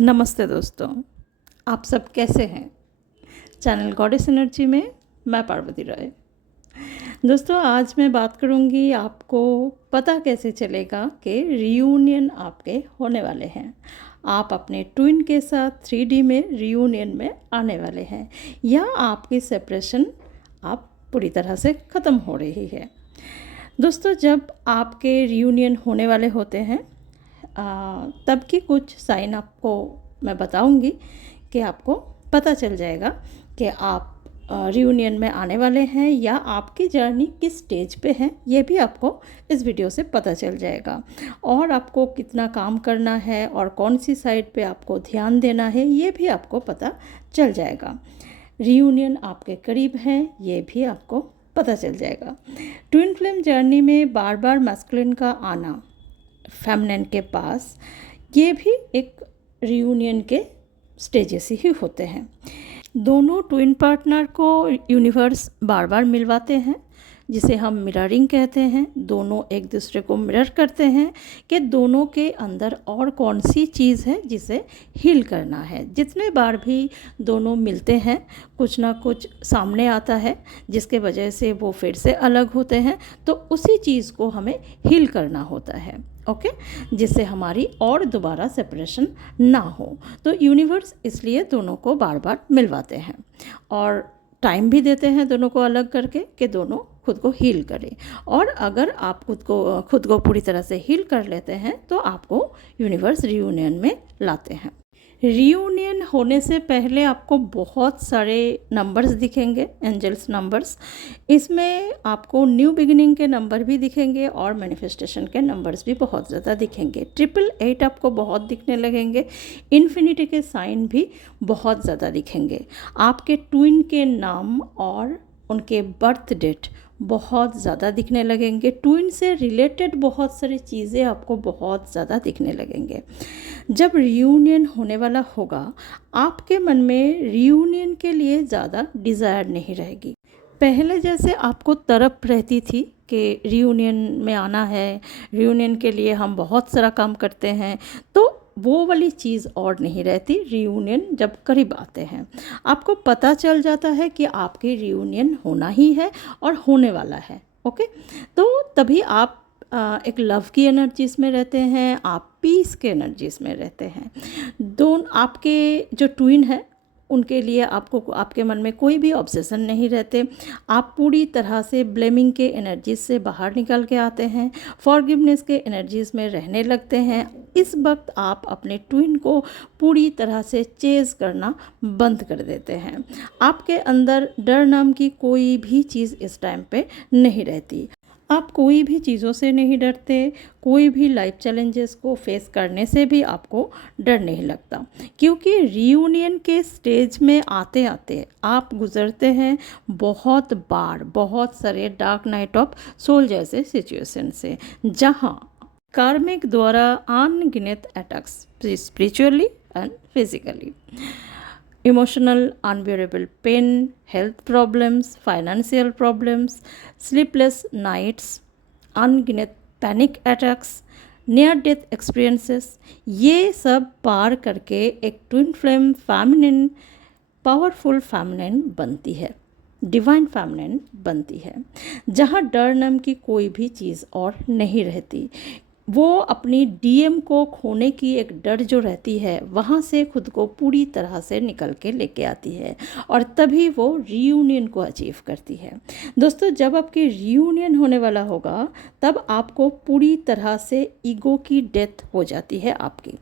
नमस्ते दोस्तों, आप सब कैसे हैं। चैनल गॉडेस एनर्जी में मैं पार्वती राय। दोस्तों, आज मैं बात करूंगी आपको पता कैसे चलेगा कि रियूनियन आपके होने वाले हैं। आप अपने ट्विन के साथ 3D में रियूनियन में आने वाले हैं या आपकी सेपरेशन आप पूरी तरह से ख़त्म हो रही है। दोस्तों, जब आपके रियूनियन होने वाले होते हैं तब की कुछ साइन आपको मैं बताऊंगी कि आपको पता चल जाएगा कि आप रियूनियन में आने वाले हैं या आपकी जर्नी किस स्टेज पे है। ये भी आपको इस वीडियो से पता चल जाएगा और आपको कितना काम करना है और कौन सी साइड पे आपको ध्यान देना है ये भी आपको पता चल जाएगा। रियूनियन आपके करीब है ये भी आपको पता चल जाएगा। ट्विन फ्लेम जर्नी में बार बार मैस्कुलिन का आना फेमिनिन के पास, ये भी एक रियूनियन के स्टेजेस ही होते हैं। दोनों ट्विन पार्टनर को यूनिवर्स बार बार मिलवाते हैं, जिसे हम मिररिंग कहते हैं। दोनों एक दूसरे को मिरर करते हैं कि दोनों के अंदर और कौन सी चीज़ है जिसे हील करना है। जितने बार भी दोनों मिलते हैं कुछ ना कुछ सामने आता है जिसके वजह से वो फिर से अलग होते हैं, तो उसी चीज़ को हमें हील करना होता है। ओके, जिससे हमारी और दोबारा सेपरेशन ना हो। तो यूनिवर्स इसलिए दोनों को बार बार मिलवाते हैं और टाइम भी देते हैं दोनों को अलग करके कि दोनों खुद को हील करें। और अगर आप खुद को पूरी तरह से हील कर लेते हैं तो आपको यूनिवर्स रियूनियन में लाते हैं। रियूनियन होने से पहले आपको बहुत सारे नंबर्स दिखेंगे, एंजल्स नंबर्स। इसमें आपको न्यू बिगिनिंग के नंबर भी दिखेंगे और मैनिफेस्टेशन के नंबर्स भी बहुत ज़्यादा दिखेंगे। 888 आपको बहुत दिखने लगेंगे। इन्फिनिटी के साइन भी बहुत ज़्यादा दिखेंगे। आपके ट्विन के नाम और उनके बर्थ डेट बहुत ज़्यादा दिखने लगेंगे। ट्विन से रिलेटेड बहुत सारी चीज़ें आपको बहुत ज़्यादा दिखने लगेंगे। जब रियूनियन होने वाला होगा आपके मन में रियूनियन के लिए ज़्यादा डिज़ायर नहीं रहेगी। पहले जैसे आपको तड़प रहती थी कि रियूनियन में आना है, रियूनियन के लिए हम बहुत सारा काम करते हैं, तो वो वाली चीज़ और नहीं रहती। रियूनियन जब करीब आते हैं आपको पता चल जाता है कि आपकी रियूनियन होना ही है और होने वाला है। ओके, तो तभी आप एक लव की एनर्जीज में रहते हैं, आप पीस के एनर्जीज में रहते हैं। दोनों आपके जो ट्विन है उनके लिए आपके मन में कोई भी ऑब्सेशन नहीं रहते। आप पूरी तरह से ब्लेमिंग के एनर्जीज से बाहर निकल के आते हैं, फॉरगिवनेस के एनर्जीज में रहने लगते हैं। इस वक्त आप अपने ट्विन को पूरी तरह से चेज़ करना बंद कर देते हैं। आपके अंदर डर नाम की कोई भी चीज़ इस टाइम पे नहीं रहती। आप कोई भी चीज़ों से नहीं डरते, कोई भी लाइफ चैलेंजेस को फेस करने से भी आपको डर नहीं लगता, क्योंकि रियूनियन के स्टेज में आते आते आप गुजरते हैं बहुत सारे डार्क नाइट ऑफ सोल जैसे सिचुएशन से, जहां कार्मिक द्वारा अनगिनत attacks spiritually and physically, emotional unbearable pain, health problems, financial problems, sleepless nights, अनगिनत panic attacks, near death experiences, ये सब पार करके एक twin flame feminine, powerful feminine बनती है, डिवाइन फेमिनिन बनती है, जहाँ डर नाम की कोई भी चीज़ और नहीं रहती। वो अपनी डीएम को खोने की एक डर जो रहती है वहाँ से खुद को पूरी तरह से निकल के लेके आती है और तभी वो रियूनियन को अचीव करती है। दोस्तों, जब आपकी रियूनियन होने वाला होगा तब आपको पूरी तरह से ईगो की डेथ हो जाती है आपकी।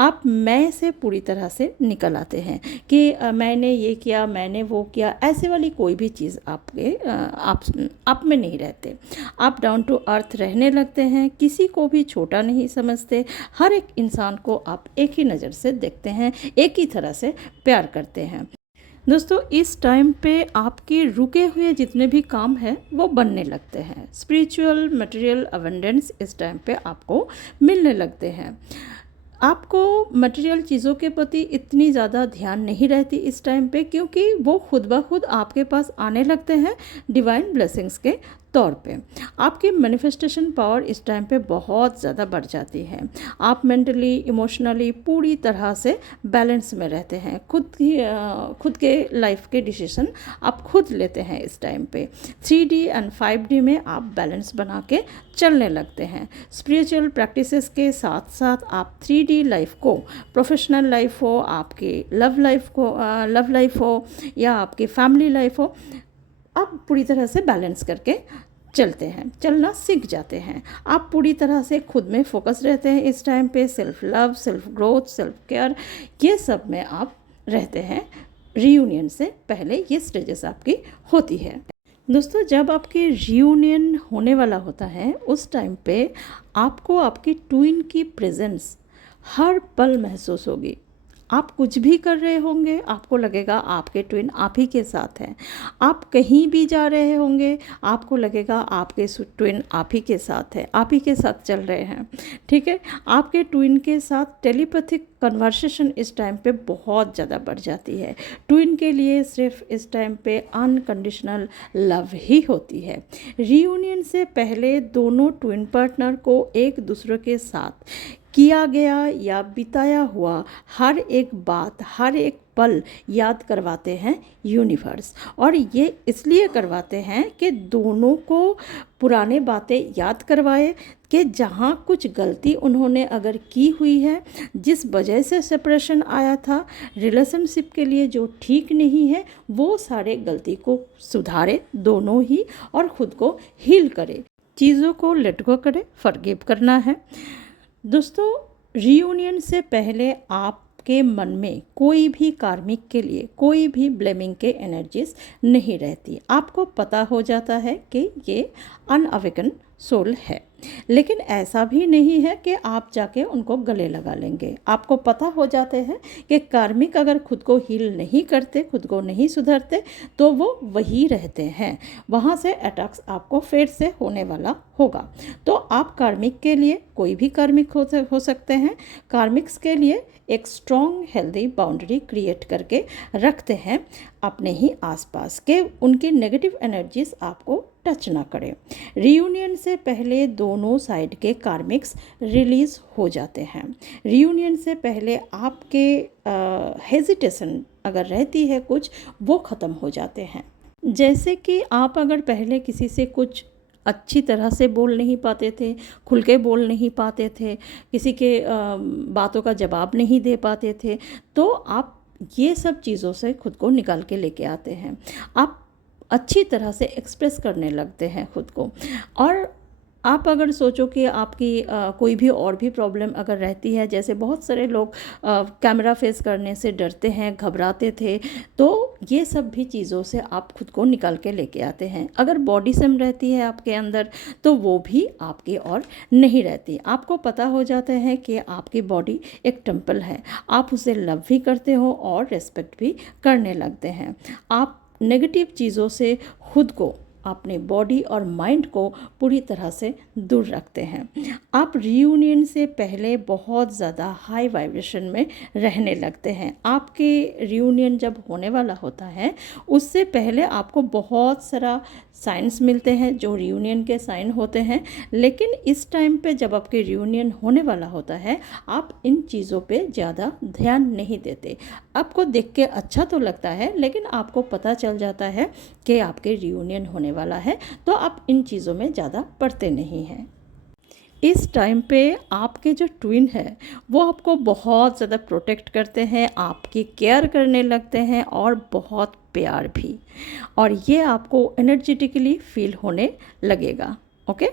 आप मैं से पूरी तरह से निकल आते हैं कि मैंने ये किया, मैंने वो किया, ऐसे वाली कोई भी चीज़ आप में नहीं रहते। आप डाउन टू अर्थ रहने लगते हैं, किसी को भी छोटा नहीं समझते। हर एक इंसान को आप एक ही नज़र से देखते हैं, एक ही तरह से प्यार करते हैं। दोस्तों, इस टाइम पे आपके रुके हुए जितने भी काम हैं वो बनने लगते हैं। स्पिरिचुअल मटेरियल अबंडेंस इस टाइम पे आपको मिलने लगते हैं। आपको मटेरियल चीज़ों के प्रति इतनी ज़्यादा ध्यान नहीं रहती इस टाइम पे, क्योंकि वो खुद ब खुद आपके पास आने लगते हैं डिवाइन ब्लेसिंग्स के तौर पे आपकी मैनिफेस्टेशन पावर इस टाइम पे बहुत ज़्यादा बढ़ जाती है। आप मेंटली इमोशनली पूरी तरह से बैलेंस में रहते हैं। खुद के लाइफ के डिसीजन आप खुद लेते हैं इस टाइम पे। 3D एंड 5D में आप बैलेंस बना के चलने लगते हैं। स्पिरिचुअल प्रैक्टिसेस के साथ साथ आप 3D लाइफ को, प्रोफेशनल लाइफ हो, आपकी लव लाइफ हो या आपकी फैमिली लाइफ हो, आप पूरी तरह से बैलेंस करके चलते हैं, चलना सीख जाते हैं। आप पूरी तरह से खुद में फोकस रहते हैं इस टाइम पे। Self love, self growth, self care, ये सब में आप रहते हैं। रीयूनियन से पहले ये स्टेजेस आपकी होती है। दोस्तों, जब आपकी रीयूनियन होने वाला होता है उस टाइम पे आपको आपकी ट्विन की प्रेजेंस हर पल महसूस होगी। आप कुछ भी कर रहे होंगे, आपको लगेगा आपके ट्विन आप ही के साथ हैं। आप कहीं भी जा रहे होंगे, आपको लगेगा आपके ट्विन आप ही के साथ है, आप ही के साथ चल रहे हैं। ठीक है, आपके ट्विन के साथ टेलीपैथिक कन्वर्सेशन इस टाइम पे बहुत ज़्यादा बढ़ जाती है। ट्विन के लिए सिर्फ इस टाइम पे अनकंडीशनल लव ही होती है। रीयूनियन से पहले दोनों ट्विन पार्टनर को एक दूसरे के साथ किया गया या बिताया हुआ हर एक बात, हर एक पल याद करवाते हैं यूनिवर्स। और ये इसलिए करवाते हैं कि दोनों को पुराने बातें याद करवाए कि जहाँ कुछ गलती उन्होंने अगर की हुई है, जिस वजह से सेपरेशन आया था, रिलेशनशिप के लिए जो ठीक नहीं है, वो सारे गलती को सुधारे दोनों ही और ख़ुद को हील करे, चीज़ों को लेट गो करे, फॉरगिव करना है। दोस्तों, रीयूनियन से पहले आपके मन में कोई भी कार्मिक के लिए कोई भी ब्लेमिंग के एनर्जीज नहीं रहती। आपको पता हो जाता है कि ये अनअवेकन सोल है। लेकिन ऐसा भी नहीं है कि आप जाके उनको गले लगा लेंगे। आपको पता हो जाते हैं कि कार्मिक अगर खुद को हील नहीं करते, खुद को नहीं सुधरते, तो वो वही रहते हैं। वहाँ से अटैक्स आपको फिर से होने वाला होगा। तो आप कार्मिक के लिए, कोई भी कार्मिक हो सकते हैं, कार्मिक्स के लिए एक स्ट्रॉन्ग हेल्दी बाउंड्री क्रिएट करके रखते हैं अपने ही आसपास के उनकी नेगेटिव एनर्जीज आपको टच ना करें। रीयूनियन से पहले दोनों साइड के कार्मिक्स रिलीज़ हो जाते हैं। रीयूनियन से पहले आपके हेजिटेशन अगर रहती है कुछ, वो ख़त्म हो जाते हैं। जैसे कि आप अगर पहले किसी से कुछ अच्छी तरह से बोल नहीं पाते थे, खुल के बोल नहीं पाते थे, किसी के बातों का जवाब नहीं दे पाते थे, तो आप ये सब चीज़ों से खुद को निकाल के लेके आते हैं। आप अच्छी तरह से एक्सप्रेस करने लगते हैं खुद को। और आप अगर सोचो कि आपकी कोई भी और भी प्रॉब्लम अगर रहती है, जैसे बहुत सारे लोग कैमरा फेस करने से डरते हैं, घबराते थे, तो ये सब भी चीज़ों से आप खुद को निकाल के लेके आते हैं। अगर बॉडी सिम रहती है आपके अंदर, तो वो भी आपकी और नहीं रहती। आपको पता हो जाता है कि आपकी बॉडी एक टेम्पल है, आप उसे लव भी करते हो और रेस्पेक्ट भी करने लगते हैं। आप नेगेटिव चीज़ों से खुद को, अपने बॉडी और माइंड को पूरी तरह से दूर रखते हैं। आप रीयूनियन से पहले बहुत ज़्यादा हाई वाइब्रेशन में रहने लगते हैं। आपके रीयूनियन जब होने वाला होता है, उससे पहले आपको बहुत सारा साइंस मिलते हैं जो रीयूनियन के साइन होते हैं। लेकिन इस टाइम पे जब आपके रीयूनियन होने वाला होता है, आप इन चीज़ों पे ज़्यादा ध्यान नहीं देते। आपको देख के अच्छा तो लगता है, लेकिन आपको पता चल जाता है कि आपके रीयूनियन होने वाला है, तो आप इन चीज़ों में ज़्यादा पड़ते नहीं हैं। इस टाइम पे आपके जो ट्विन है वो आपको बहुत ज़्यादा प्रोटेक्ट करते हैं, आपकी केयर करने लगते हैं और बहुत प्यार भी, और ये आपको एनर्जेटिकली फील होने लगेगा। ओके,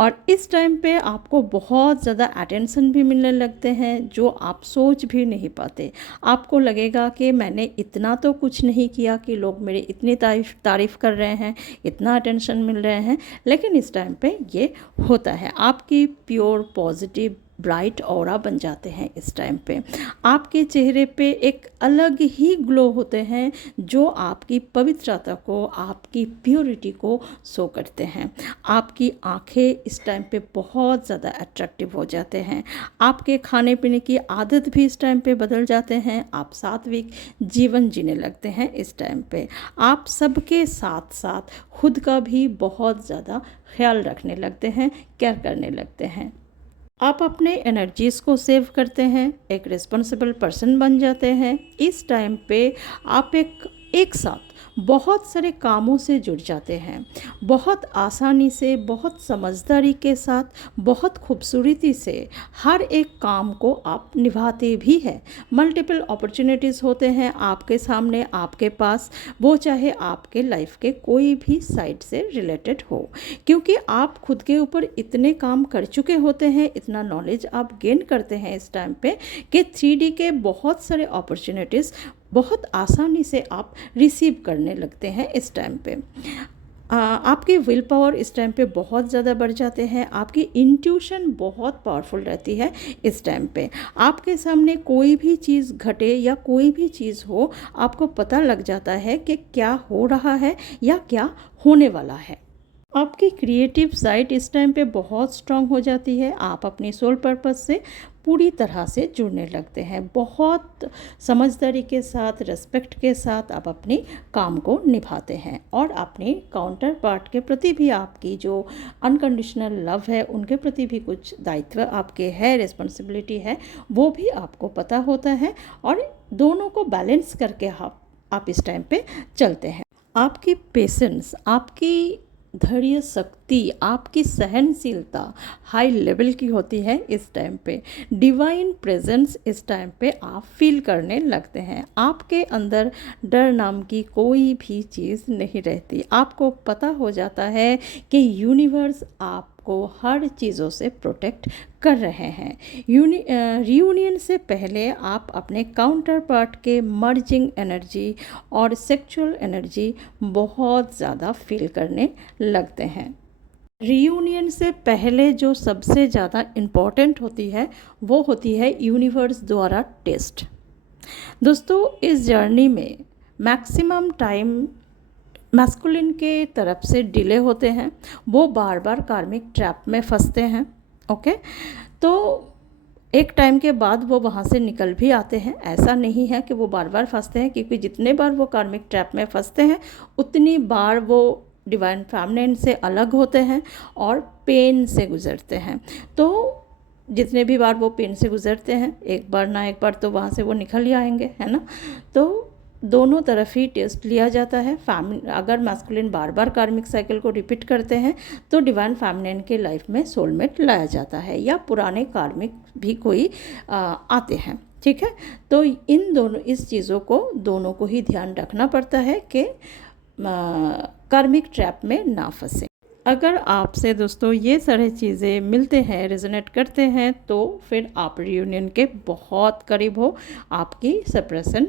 और इस टाइम पे आपको बहुत ज़्यादा अटेंशन भी मिलने लगते हैं जो आप सोच भी नहीं पाते। आपको लगेगा कि मैंने इतना तो कुछ नहीं किया कि लोग मेरे इतनी तारीफ़ कर रहे हैं, इतना अटेंशन मिल रहे हैं, लेकिन इस टाइम पे ये होता है। आपकी प्योर पॉजिटिव ब्राइट ऑरा बन जाते हैं इस टाइम पे। आपके चेहरे पे एक अलग ही ग्लो होते हैं जो आपकी पवित्रता को, आपकी प्योरिटी को शो करते हैं। आपकी आंखें इस टाइम पे बहुत ज़्यादा अट्रैक्टिव हो जाते हैं। आपके खाने पीने की आदत भी इस टाइम पे बदल जाते हैं। आप सात्विक जीवन जीने लगते हैं इस टाइम पे। आप सबके साथ साथ खुद का भी बहुत ज़्यादा ख्याल रखने लगते हैं, केयर करने लगते हैं। आप अपने एनर्जीज़ को सेव करते हैं, एक रिस्पॉन्सिबल पर्सन बन जाते हैं। इस टाइम पे आप एक साथ बहुत सारे कामों से जुड़ जाते हैं। बहुत आसानी से, बहुत समझदारी के साथ, बहुत खूबसूरती से हर एक काम को आप निभाते भी हैं। मल्टीपल अपॉर्चुनिटीज़ होते हैं आपके सामने, आपके पास, वो चाहे आपके लाइफ के कोई भी साइड से रिलेटेड हो, क्योंकि आप खुद के ऊपर इतने काम कर चुके होते हैं, इतना नॉलेज आप गेन करते हैं इस टाइम पे कि 3D के बहुत सारे अपॉर्चुनिटीज़ बहुत आसानी से आप रिसीव करने लगते हैं इस टाइम पे। आपकी विल पावर इस टाइम पे बहुत ज़्यादा बढ़ जाते हैं। आपकी इंट्यूशन बहुत पावरफुल रहती है इस टाइम पे। आपके सामने कोई भी चीज़ घटे या कोई भी चीज़ हो, आपको पता लग जाता है कि क्या हो रहा है या क्या होने वाला है। आपकी क्रिएटिव साइड इस टाइम पे बहुत स्ट्रांग हो जाती है। आप अपनी सोल पर्पस से पूरी तरह से जुड़ने लगते हैं। बहुत समझदारी के साथ, रिस्पेक्ट के साथ आप अपने काम को निभाते हैं और अपने काउंटर पार्ट के प्रति भी आपकी जो अनकंडीशनल लव है, उनके प्रति भी कुछ दायित्व आपके है, रिस्पॉन्सिबिलिटी है, वो भी आपको पता होता है और दोनों को बैलेंस करके आप इस टाइम पे चलते हैं। आपकी पेशेंस, आपकी धैर्य शक्ति, आपकी सहनशीलता हाई लेवल की होती है इस टाइम पे। डिवाइन प्रेजेंस इस टाइम पे आप फील करने लगते हैं। आपके अंदर डर नाम की कोई भी चीज़ नहीं रहती। आपको पता हो जाता है कि यूनिवर्स आपको हर चीज़ों से प्रोटेक्ट कर रहे हैं। रियूनियन से पहले आप अपने काउंटर पार्ट के मर्जिंग एनर्जी और सेक्सुअल एनर्जी बहुत ज़्यादा फील करने लगते हैं। रियूनियन से पहले जो सबसे ज़्यादा इम्पॉर्टेंट होती है वो होती है यूनिवर्स द्वारा टेस्ट। दोस्तों, इस जर्नी में मैक्सिमम टाइम मैस्कुलिन के तरफ से डिले होते हैं। वो बार बार कार्मिक ट्रैप में फंसते हैं। ओके, तो एक टाइम के बाद वो वहाँ से निकल भी आते हैं। ऐसा नहीं है कि वो बार बार फंसते हैं, क्योंकि जितने बार वो कार्मिक ट्रैप में फंसते हैं उतनी बार वो डिवाइन फेमिनिन से अलग होते हैं और पेन से गुजरते हैं। तो जितने भी बार वो पेन से गुजरते हैं, एक बार ना एक बार तो वहाँ से वो निकल ही आएंगे, है ना। तो दोनों तरफ ही टेस्ट लिया जाता है। अगर मैस्कुलिन बार बार कार्मिक साइकिल को रिपीट करते हैं तो डिवाइन फेमिनिन के लाइफ में सोलमेट लाया जाता है, या पुराने कार्मिक भी कोई आते हैं। ठीक है, तो इस चीज़ों को दोनों को ही ध्यान रखना पड़ता है कि कार्मिक ट्रैप में ना फंसे। अगर आपसे दोस्तों ये सारी चीज़ें मिलते हैं, रेजोनेट करते हैं, तो फिर आप रियूनियन के बहुत करीब हो। आपकी सेपरेशन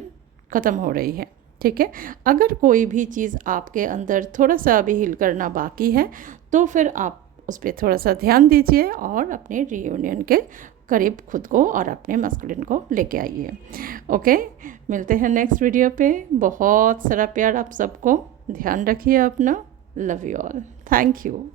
ख़त्म हो रही है। ठीक है, अगर कोई भी चीज़ आपके अंदर थोड़ा सा अभी हील करना बाकी है तो फिर आप उस पर थोड़ा सा ध्यान दीजिए और अपने रियूनियन के करीब खुद को और अपने मैस्कुलिन को लेके आइए। ओके, मिलते हैं नेक्स्ट वीडियो पे। बहुत सारा प्यार आप सबको। ध्यान रखिए अपना। Love you all. Thank you.